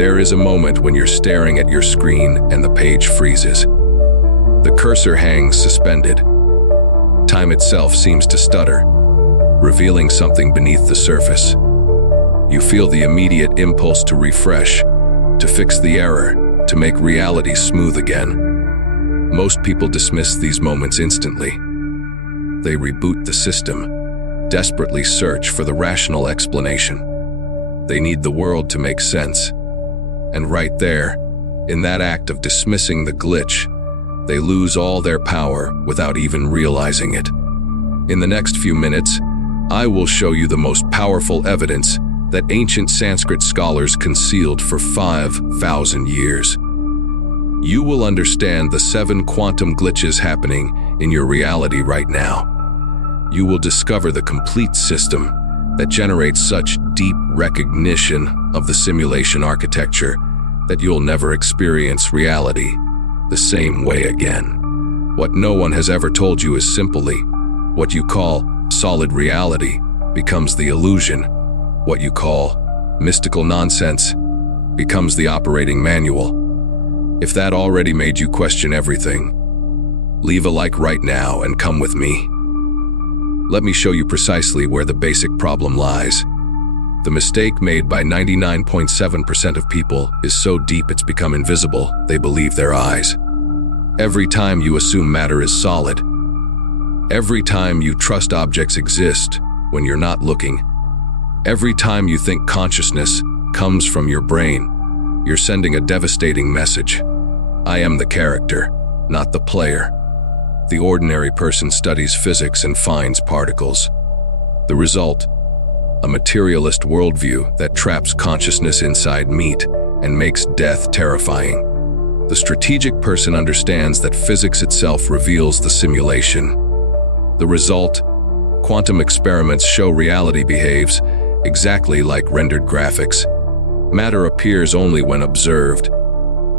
There is a moment when you're staring at your screen and the page freezes. The cursor hangs suspended. Time itself seems to stutter, revealing something beneath the surface. You feel the immediate impulse to refresh, to fix the error, to make reality smooth again. Most people dismiss these moments instantly. They reboot the system, desperately search for the rational explanation. They need the world to make sense. And right there, in that act of dismissing the glitch, they lose all their power without even realizing it. In the next few minutes, I will show you the most powerful evidence that ancient Sanskrit scholars concealed for 5,000 years. You will understand the 7 quantum glitches happening in your reality right now. You will discover the complete system that generates such deep recognition of the simulation architecture that you'll never experience reality the same way again. What no one has ever told you is simply, what you call solid reality becomes the illusion. What you call mystical nonsense becomes the operating manual. If that already made you question everything, leave a like right now and come with me. Let me show you precisely where the basic problem lies. The mistake made by 99.7% of people is so deep it's become invisible, they believe their eyes. Every time you assume matter is solid, every time you trust objects exist when you're not looking, every time you think consciousness comes from your brain, you're sending a devastating message. I am the character, not the player. The ordinary person studies physics and finds particles. The result, a materialist worldview that traps consciousness inside meat and makes death terrifying. The strategic person understands that physics itself reveals the simulation. The result, quantum experiments show reality behaves exactly like rendered graphics. Matter appears only when observed,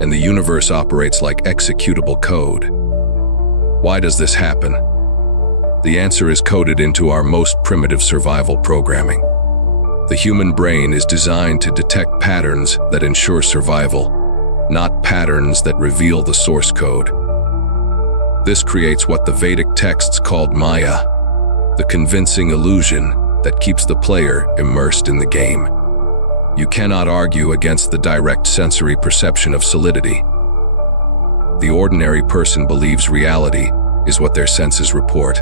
and the universe operates like executable code. Why does this happen? The answer is coded into our most primitive survival programming. The human brain is designed to detect patterns that ensure survival, not patterns that reveal the source code. This creates what the Vedic texts called Maya, the convincing illusion that keeps the player immersed in the game. You cannot argue against the direct sensory perception of solidity. The ordinary person believes reality is what their senses report.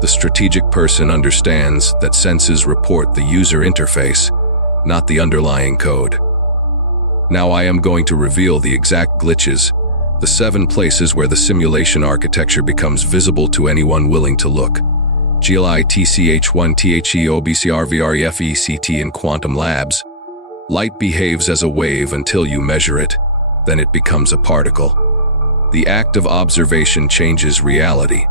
The strategic person understands that senses report the user interface, not the underlying code. Now I am going to reveal the exact glitches, the 7 places where the simulation architecture becomes visible to anyone willing to look. GLITCH1THEOBCRVREFECT in quantum labs. Light behaves as a wave until you measure it, then it becomes a particle. The act of observation changes reality.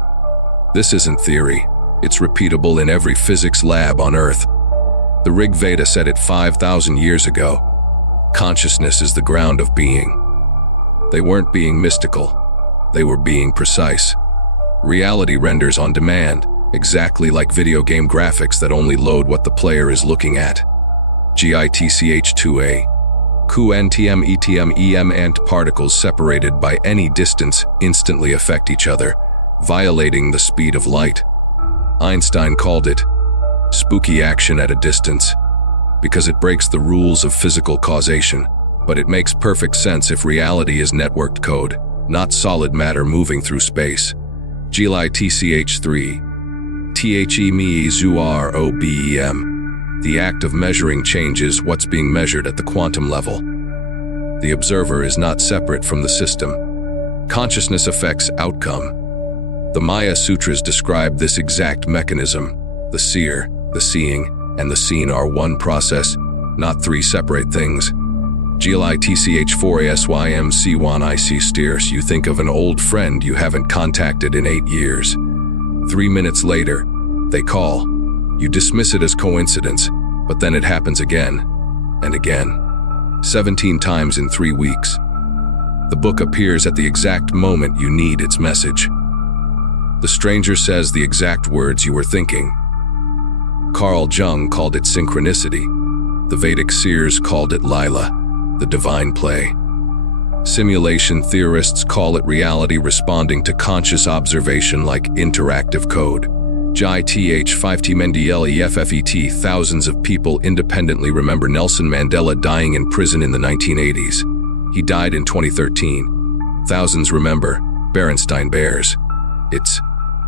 This isn't theory, it's repeatable in every physics lab on Earth. The Rig Veda said it 5,000 years ago. Consciousness is the ground of being. They weren't being mystical, they were being precise. Reality renders on demand, exactly like video game graphics that only load what the player is looking at. GITCH2A. QNTM ETM EM ant particles separated by any distance instantly affect each other, violating the speed of light. Einstein called it spooky action at a distance because it breaks the rules of physical causation, but it makes perfect sense if reality is networked code, not solid matter moving through space. GLITCH3. THEMEZUROBEM. The act of measuring changes what's being measured at the quantum level. The observer is not separate from the system. Consciousness affects outcome. The Maya Sutras describe this exact mechanism. The seer, the seeing, and the seen are one process, not 3 separate things. GLITCH4ASYMC1IC steers. You think of an old friend you haven't contacted in 8 years. 3 minutes later, they call. You dismiss it as coincidence, but then it happens again and again. 17 times in 3 weeks. The book appears at the exact moment you need its message. The stranger says the exact words you were thinking. Carl Jung called it synchronicity. The Vedic seers called it lila. the divine play. Simulation theorists call it reality responding to conscious observation like interactive code. JITH5T Mendeleeffet. Thousands of people independently remember Nelson Mandela dying in prison in the 1980s. He died in 2013. Thousands remember Berenstain Bears. It's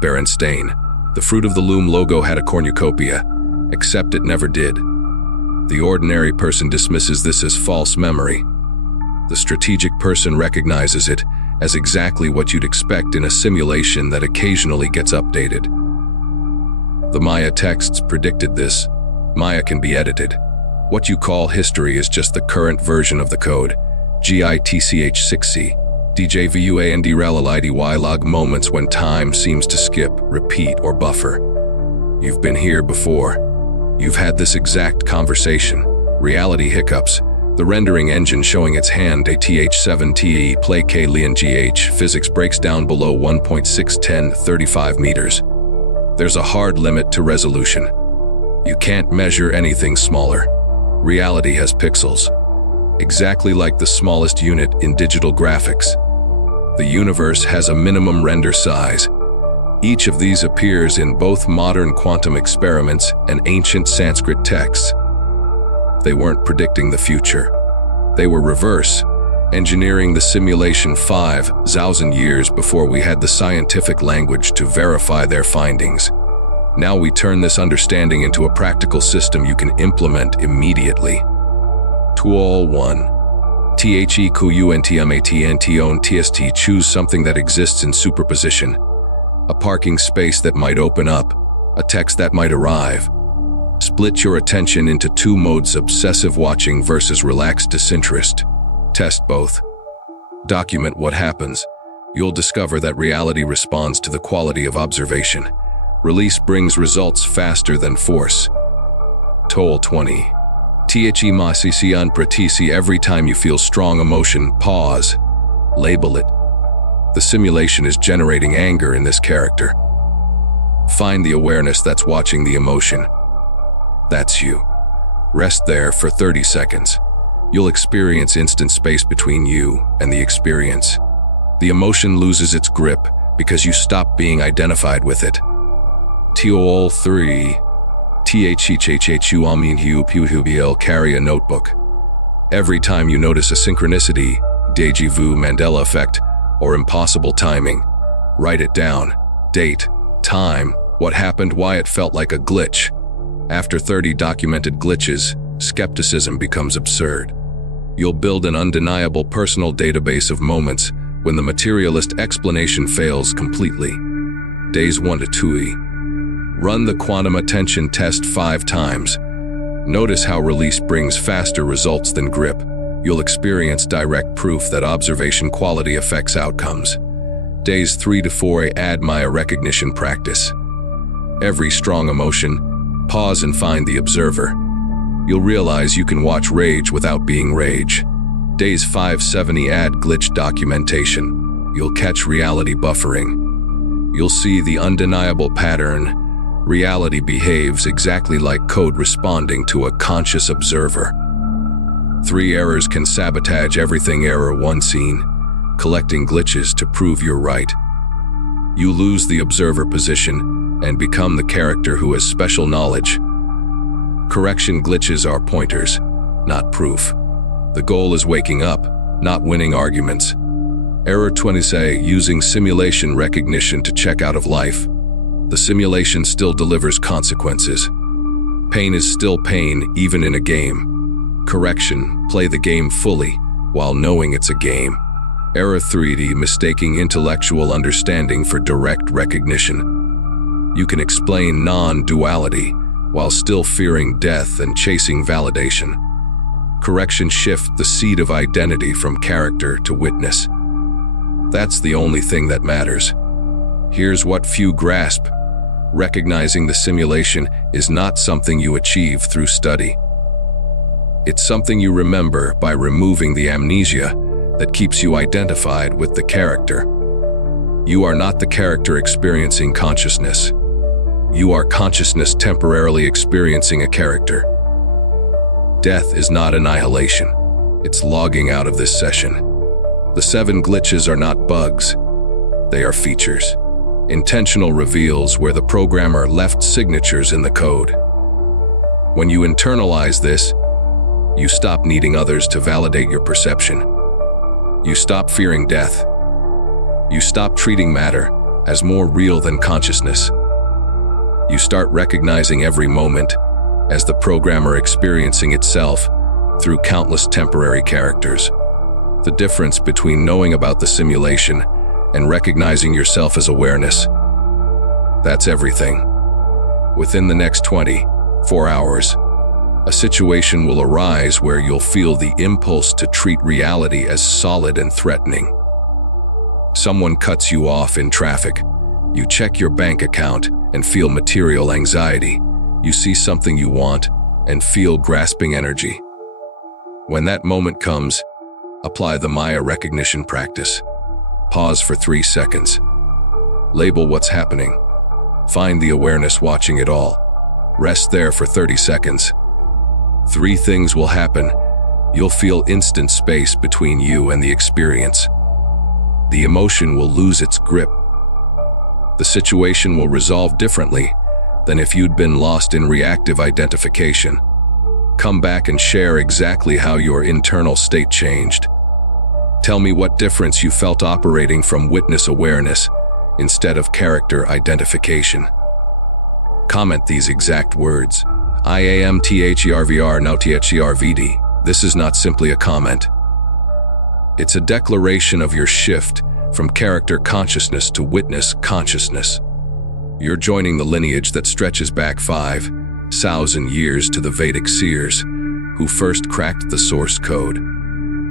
Berenstain. The Fruit of the Loom logo had a cornucopia, except it never did. The ordinary person dismisses this as false memory. The strategic person recognizes it as exactly what you'd expect in a simulation that occasionally gets updated. The Maya texts predicted this. Maya can be edited. What you call history is just the current version of the code. GITCH6C. DJVUAND log moments when time seems to skip, repeat, or buffer. You've been here before. You've had this exact conversation. Reality hiccups. The rendering engine showing its hand ATH7TE play K Lian GH. Physics breaks down below 1.61035 meters. There's a hard limit to resolution. You can't measure anything smaller. Reality has pixels, exactly like the smallest unit in digital graphics. The universe has a minimum render size. Each of these appears in both modern quantum experiments and ancient Sanskrit texts. They weren't predicting the future. They were reverse engineering the simulation 5,000 years before we had the scientific language to verify their findings. Now we turn this understanding into a practical system you can implement immediately. Tool 1. THEQUNTMATNTON choose something that exists in superposition. A parking space that might open up, a text that might arrive. Split your attention into two modes: obsessive watching versus relaxed disinterest. Test both. Document what happens. You'll discover that reality responds to the quality of observation. Release brings results faster than force. Toll 20. THEMACCN pratisi. Every time you feel strong emotion, pause. Label it. The simulation is generating anger in this character. Find the awareness that's watching the emotion. That's you. Rest there for 30 seconds. You'll experience instant space between you and the experience. The emotion loses its grip because you stop being identified with it. TOL 3. THHHHUAMINHUPUHUBL. Carry a notebook. Every time you notice a synchronicity, déjà vu, Mandela effect, or impossible timing, write it down. Date, time, what happened, why it felt like a glitch. After 30 documented glitches, skepticism becomes absurd. You'll build an undeniable personal database of moments when the materialist explanation fails completely. Days 1 to 2. Run the quantum attention test 5 times. Notice how release brings faster results than grip. You'll experience direct proof that observation quality affects outcomes. Days 3 to 4. Add Maya recognition practice. Every strong emotion, pause and find the observer. You'll realize you can watch rage without being rage. Days 5-7. Add glitch documentation. You'll catch reality buffering. You'll see the undeniable pattern. Reality behaves exactly like code responding to a conscious observer. 3 errors can sabotage everything. Error 1. Scene. Collecting glitches to prove you're right. You lose the observer position and become the character who has special knowledge. Correction glitches are pointers, not proof. The goal is waking up, not winning arguments. Error 20. Say, using simulation recognition to check out of life. The simulation still delivers consequences. Pain is still pain, even in a game. Correction, play the game fully, while knowing it's a game. Error 3. Mistaking intellectual understanding for direct recognition. You can explain non-duality, while still fearing death and chasing validation. Correction, shift the seed of identity from character to witness. That's the only thing that matters. Here's what few grasp. Recognizing the simulation is not something you achieve through study. It's something you remember by removing the amnesia that keeps you identified with the character. You are not the character experiencing consciousness. You are consciousness temporarily experiencing a character. Death is not annihilation. It's logging out of this session. The 7 glitches are not bugs. They are features. Intentional reveals where the programmer left signatures in the code. When you internalize this, you stop needing others to validate your perception. You stop fearing death. You stop treating matter as more real than consciousness. You start recognizing every moment as the programmer experiencing itself through countless temporary characters. The difference between knowing about the simulation and recognizing yourself as awareness. That's everything. Within the next 24 hours, a situation will arise where you'll feel the impulse to treat reality as solid and threatening. Someone cuts you off in traffic. You check your bank account and feel material anxiety. You see something you want and feel grasping energy. When that moment comes, apply the Maya recognition practice. Pause for 3 seconds. Label what's happening. Find the awareness watching it all. Rest there for 30 seconds. 3 things will happen. You'll feel instant space between you and the experience. The emotion will lose its grip. The situation will resolve differently than if you'd been lost in reactive identification. Come back and share exactly how your internal state changed. Tell me what difference you felt operating from witness awareness instead of character identification. Comment these exact words. IAMTHERVR now THERVD. This is not simply a comment. It's a declaration of your shift from character consciousness to witness consciousness. You're joining the lineage that stretches back 5,000 years to the Vedic seers who first cracked the source code.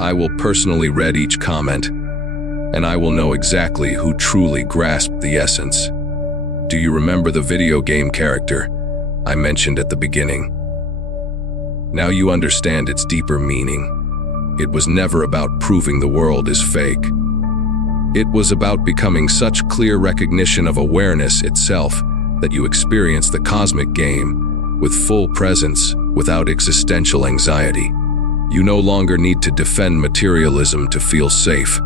I will personally read each comment, and I will know exactly who truly grasped the essence. Do you remember the video game character I mentioned at the beginning? Now you understand its deeper meaning. It was never about proving the world is fake. It was about becoming such clear recognition of awareness itself that you experience the cosmic game with full presence without existential anxiety. You no longer need to defend materialism to feel safe.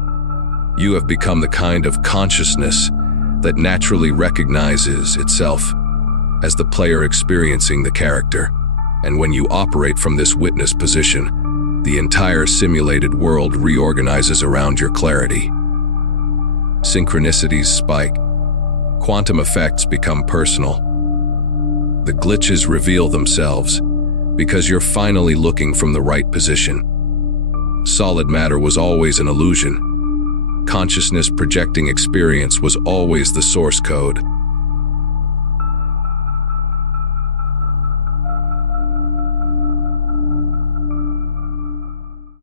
You have become the kind of consciousness that naturally recognizes itself as the player experiencing the character. And when you operate from this witness position, the entire simulated world reorganizes around your clarity. Synchronicities spike. Quantum effects become personal. The glitches reveal themselves because you're finally looking from the right position. Solid matter was always an illusion. Consciousness projecting experience was always the source code.